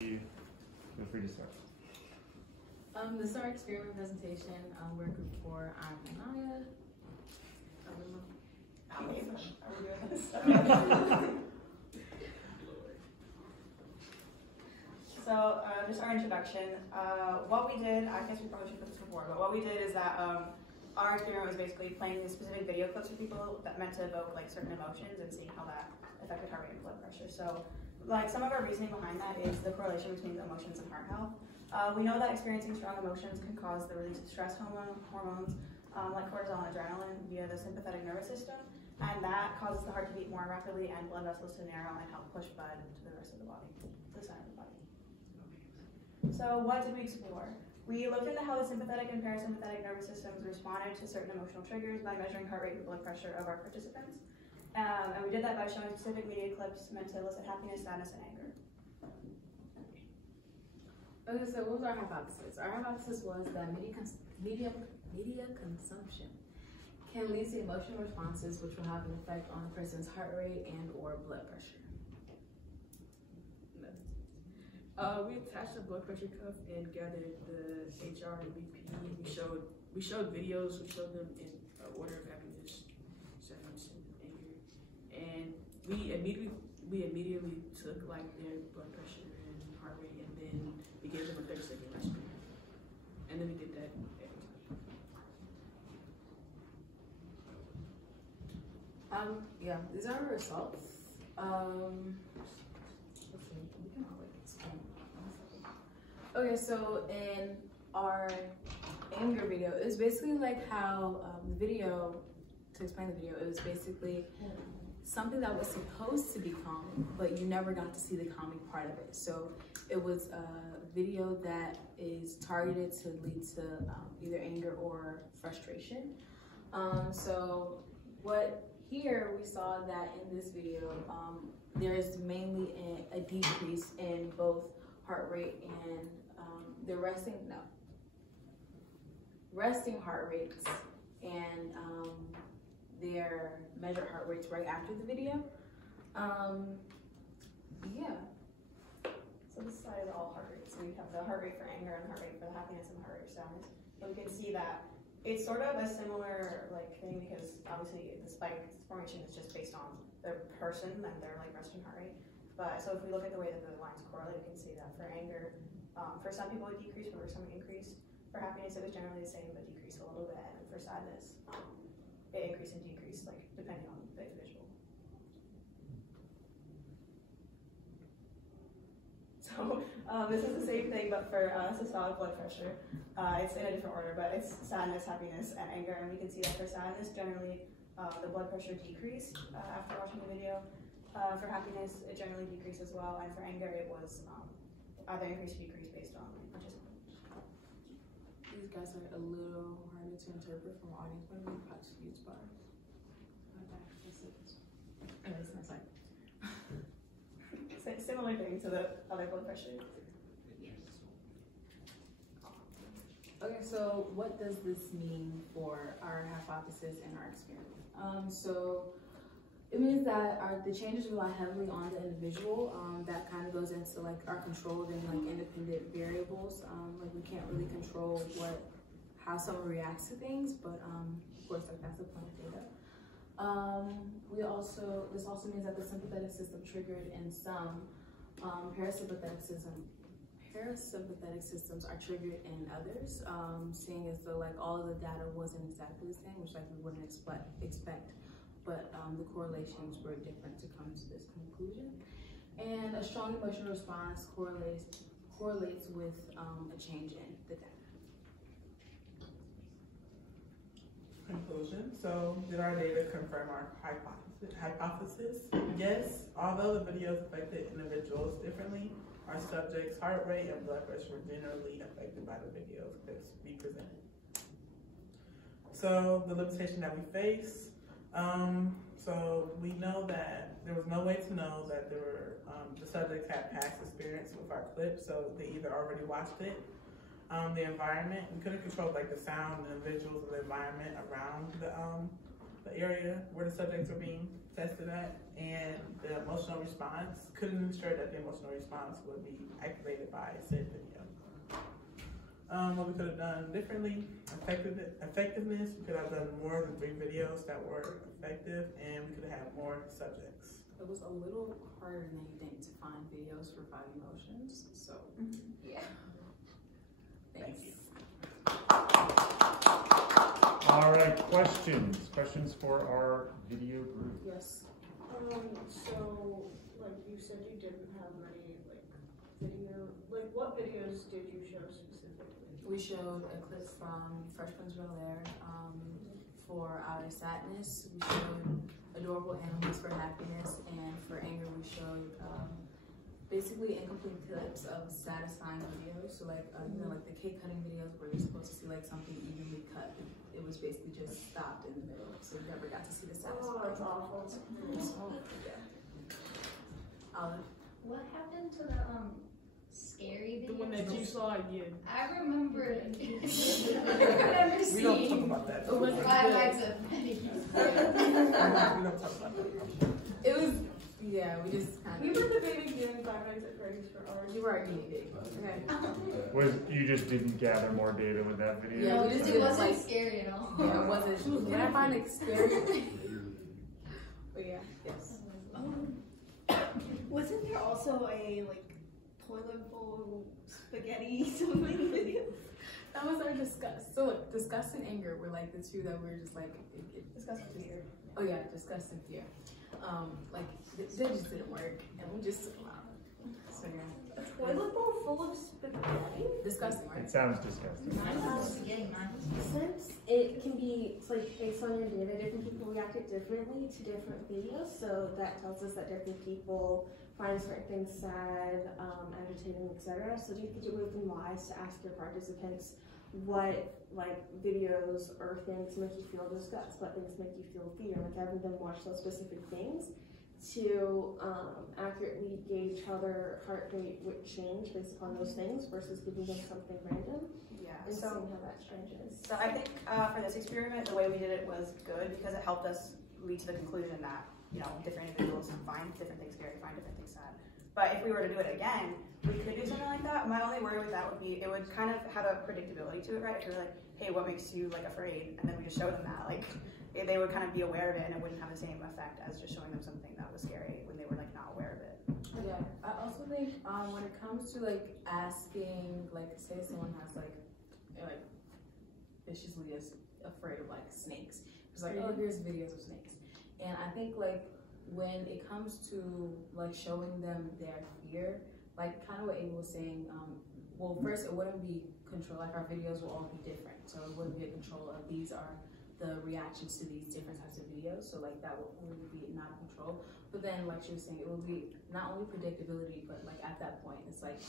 Feel free to start. This is our experiment presentation. We're group 4. I'm Anaya. Alli, are we doing this? So, just our introduction. What we did, I guess we probably should put this before, but what we did is that our experiment was basically playing these specific video clips for people that meant to evoke like certain emotions and seeing how that affected heart rate and blood pressure. So, like some of our reasoning behind that is the correlation between the emotions and heart health. We know that experiencing strong emotions can cause the release of stress hormones like cortisol and adrenaline via the sympathetic nervous system, and that causes the heart to beat more rapidly and blood vessels to narrow and help push blood to the rest of the body, to the center of the body. So what did we explore? We looked into how the sympathetic and parasympathetic nervous systems responded to certain emotional triggers by measuring heart rate and blood pressure of our participants. And we did that by showing specific media clips meant to elicit happiness, sadness, and anger. Okay, so what was our hypothesis? Our hypothesis was that media consumption can lead to emotional responses which will have an effect on a person's heart rate and or blood pressure. We attached the blood pressure cuff and gathered the HR and BP. We showed videos. We showed them in order of happiness, sadness, and anger. And we immediately took like their blood pressure and heart rate, and then we gave them a 30-second rest period. And then we did that every time. Yeah, these are our results. Let's see, we can always explain. Okay, so in our anger video, it was basically like how the video, to explain the video, it was basically something that was supposed to be calming, but you never got to see the calming part of it. So it was a video that is targeted to lead to either anger or frustration. So here we saw that in this video, there is mainly a decrease in both heart rate and the resting heart rates and their measured heart rates right after the video. Yeah. So this slide is all heart rates. So we have the heart rate for anger and the heart rate for the happiness and the heart rate for sadness. And we can see that it's sort of a similar like thing because obviously the spike formation is just based on the person and their like resting heart rate. But so if we look at the way that the lines correlate, we can see that for anger, for some people it decreased, but for some it increased. For happiness, it was generally the same, but decreased a little bit. And for sadness, it increased and decreased, like depending on the individual. So this is the same thing, but for systolic blood pressure. It's in a different order, but it's sadness, happiness, and anger. And we can see that for sadness, generally the blood pressure decreased after watching the video. For happiness, it generally decreased as well. And for anger, it was either increased or decreased based on participant. These guys are a little harder to interpret from an audience point of view. Probably should use bars. Anyways, next slide. Similar thing to the other blood pressure. Okay, so what does this mean for our hypothesis and our experiment? So it means that the changes rely heavily on the individual. That kind of goes into like our controlled and like independent variables. Like we can't really control how someone reacts to things, but of course like that's the point of data. This also means that the sympathetic system triggered in some, parasympathetic systems are triggered in others, seeing as though like all of the data wasn't exactly the same, which like we wouldn't expect, but the correlations were different to come to this conclusion. And a strong emotional response correlates with a change in the data. Conclusion. So did our data confirm our hypothesis? Yes, although the videos affected individuals differently, our subjects' heart rate and blood pressure were generally affected by the video clips we presented. So the limitation that we face, so we know that there was no way to know that there were, the subjects had past experience with our clip, so they either already watched it. The environment, we couldn't control like the sound and the visuals of the environment around the the area where the subjects are being tested at, and the emotional response could ensure that the emotional response would be activated by said video. What we could have done differently, effectiveness, we could have done more than 3 videos that were effective, and we could have had more subjects. It was a little harder than you think to find videos for 5 emotions, so yeah. Thanks. Thank you. All right, questions for our video group? Yes. So, like you said, you didn't have many what videos did you show specifically? We showed a clip from Fresh Prince of Bel-Air for Outer Sadness. We showed Adorable Animals for Happiness, and for Anger we showed basically incomplete clips of satisfying videos. So like you know, like the cake cutting videos where you're supposed to see like something evenly cut. It was basically just stopped in the middle, so we never got to see the satisfying. Oh, that's awful. Yeah. Alli? What happened to the scary The video? one that you saw again. I remember I remember We don't talk seeing about that. It was 5 Nights at Freddy's. We don't talk about that. It was, yeah, we just kind We of, were debating doing 5 Nights at Freddy's for ours. you were our guinea pig. Okay. Was you just didn't gather more data with that video? Yeah, we just It did wasn't like, scary at all. yeah, it wasn't, when I find it scary. But yeah, yes. Wasn't there also a like toilet bowl spaghetti something video? That was our disgust. So look, disgust and anger were like the two that we were just like, Discuss with fear. oh yeah, disgust and fear. Like, they just didn't work, and we just, so yeah. A toilet bowl full of spaghetti? Disgusting, right? It sounds disgusting. Mine was spaghetti, mine was Since it can be, it's like based on your data, different people reacted differently to different videos, so that tells us that different people find certain things sad, agitating, etc. So do you think it would have been wise to ask your participants what like videos or things make you feel disgust, what things make you feel fear, like having them watch those specific things to accurately gauge how their heart rate would change based upon those things versus giving them something random Yeah. and So seeing how that changes. So I think for this experiment, the way we did it was good because it helped us lead to the conclusion that, you know, different individuals find different things scary, find different things sad. But if we were to do it again, we could do something like that. My only worry with that would be it would kind of have a predictability to it, right? If you're like, hey, what makes you like afraid? And then we just show them that, like they would kind of be aware of it and it wouldn't have the same effect as just showing them something that was scary when they were like not aware of it. Yeah, I also think when it comes to like asking, like say someone has like viciously is afraid of like snakes. It's like, oh, here's videos of snakes. And I think like when it comes to like showing them their fear, like kind of what Ava was saying, well first it wouldn't be control, like our videos will all be different. So it wouldn't be a control of these are the reactions to these different types of videos. So like that would be not a control. But then like she was saying, it would be not only predictability, but like at that point, it's like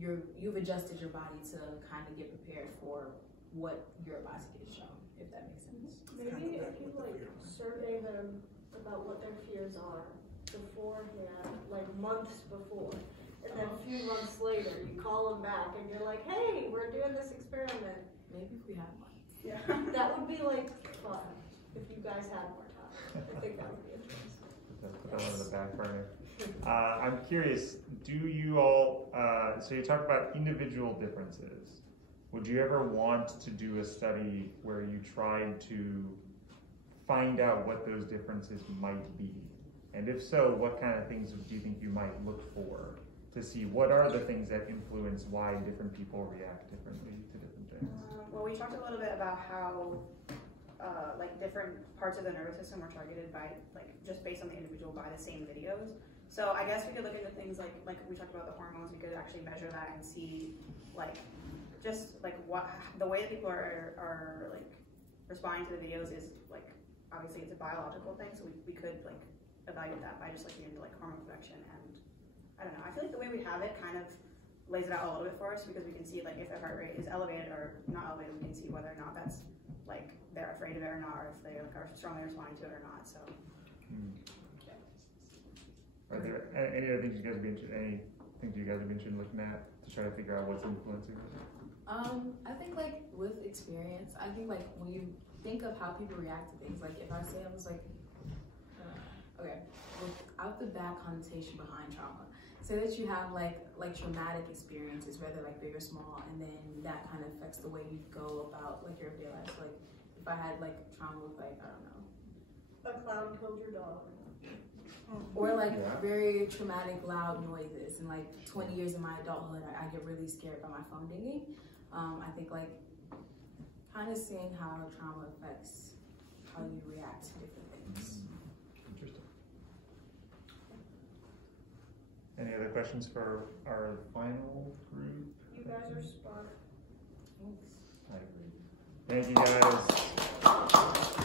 you've adjusted your body to kind of get prepared for what you're about to get shown, if that makes sense. Maybe if you like survey them about what their fears are beforehand, like months before, and then a few months later you call them back and you're like, hey, we're doing this experiment. Maybe if we had one. Yeah. That would be like fun if you guys had more time. I think that would be interesting. Put that one on the back burner. I'm curious, do you all, so you talk about individual differences. Would you ever want to do a study where you tried to find out what those differences might be? And if so, what kind of things do you think you might look for to see what are the things that influence why different people react differently to different things? Well, we talked a little bit about how like different parts of the nervous system were targeted by like just based on the individual by the same videos. So I guess we could look into things like we talked about the hormones. We could actually measure that and see like just like what the way that people are like responding to the videos is like obviously it's a biological thing. So we could like evaluate that by just looking into like hormone production. And I don't know. I feel like the way we have it kind of lays it out a little bit for us because we can see like if their heart rate is elevated or not elevated. We can see whether or not that's like they're afraid of it or not, or if they like, are strongly responding to it or not. So. Are there any other things you guys would be interested? Any things you guys would be interested in looking at to try to figure out what's influencing it? I think like with experience, I think like when you think of how people react to things. Like if I say I was like, okay, without the bad connotation behind trauma, say that you have like traumatic experiences, whether like big or small, and then that kind of affects the way you go about like your everyday life. So, like if I had like trauma with like, I don't know, A clown killed your dog. or like very traumatic loud noises, and like 20 years in my adulthood I get really scared by my phone dinging. I think like kind of seeing how trauma affects how you react to different things. Interesting. Any other questions for our final group? You guys are smart. Thanks. I agree. Thank you guys.